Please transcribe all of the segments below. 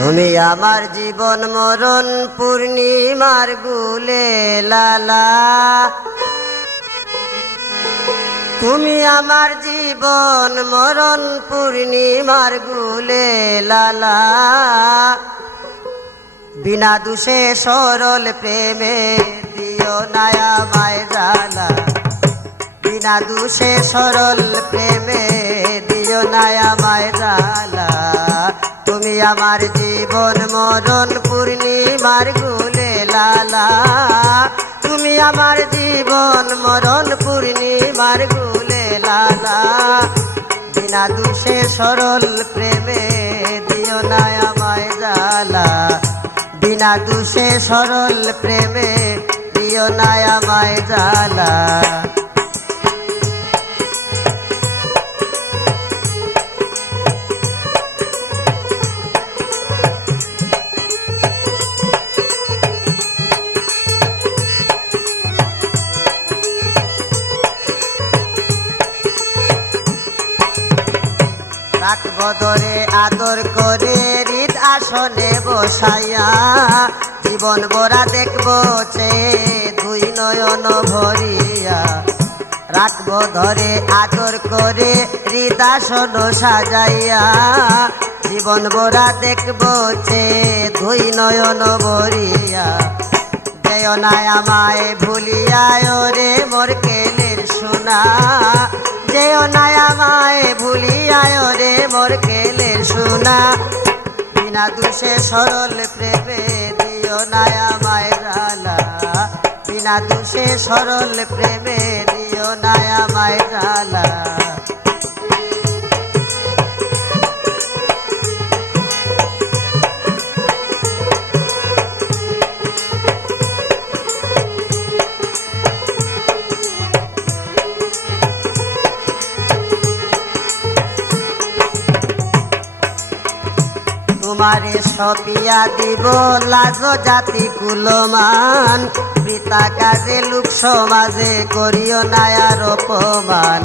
তুমি আমার জীবন মরণ পূর্ণিমার গুলে লালা, তুমি আমার জীবন মরণ পূর্ণিমার গুলে লালা। বিনা দোষে সরল প্রেমে দিও না আমায় জ্বালা, বিনা দোষে সরল প্রেমে দিও না আমায় জ্বালা। তুমি আমার জীবন মরণ পূর্ণিমার গুলে লালা, তুমি আমার জীবন মরণ পূর্ণিমার গুলে লালা। বিনা দোষে সরল প্রেমে দিও না আমায় জ্বালা, বিনা দোষে সরল প্রেমে দিও না আমায় জ্বালা। রাখবো ধরে আদর করে হৃদ আসনে বসাইয়া, জীবন ভরা দেখবো চেয়ে দুই নয়ন ভরিয়া। রাখবো ধরে আদর করে হৃদ আসন সাজাইয়া, জীবন ভরা দেখবো চেয়ে দুই নয়ন ভরিয়া। যেও না আমায় ভুলিয়া ওরে মোর কেলের সোনা, যেও না আমায় ভুলিয়া ওরে মোর কেলের সোনা। বিনা দোষে সরল প্রেমে দিও না আমায় জ্বালা, বিনা দোষে সরল প্রেমে দিও না আমায় জ্বালা। তোমারে সপিয়া দিব লাজ জাতি কুলমান, পিতা কাজে লোক সমাজে করিও না আর অপমান।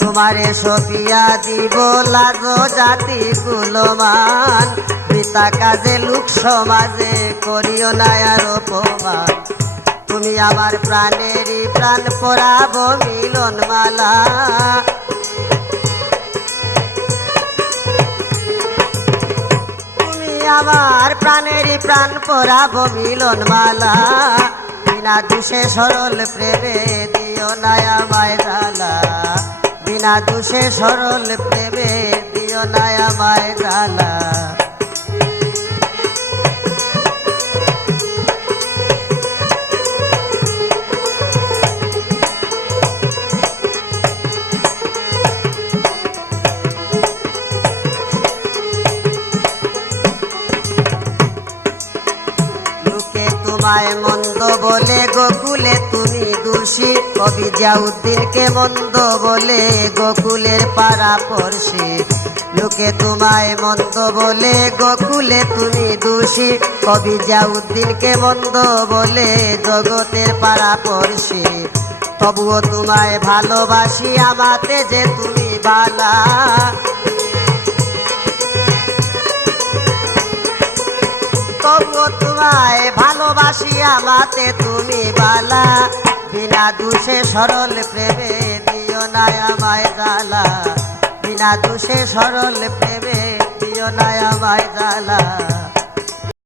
তোমারে সপিয়া দিব লাজ জাতি কুলমান, পিতা কাজে লোক সমাজে করিও না আর অপমান। তুমি আমার প্রাণেরই প্রাণ পরাবো মিলন মালা, আমার প্রাণেরই প্রাণ পরাবো মিলন মালা। বিনা দোষে সরল প্রেমে দিও না আমায় জ্বালা, বিনা দোষে সরল প্রেমে দিও না আমায় জ্বালা। তোমায় মন্দ বলে গোকুলে তুমি দোষী, কবি জিয়াউদ্দিনকে মন্দ বলে গোকুলের পাড়া পড়শি। লোকে তোমায় মন্দ বলে গোকুলে তুমি দোষী, কবি জিয়াউদ্দিনকে মন্দ বলে জগতের পাড়া পড়শি। তবুও তোমায় ভালোবাসি আমাতে যে তুমি বালা, তবুও তোমায় ভালোবাসি আমাতে তুমি বালা। বিনা দোষে সরল প্রেমে দিও না আমায় জ্বালা, বিনা দোষে সরল প্রেমে দিও না আমায় জ্বালা।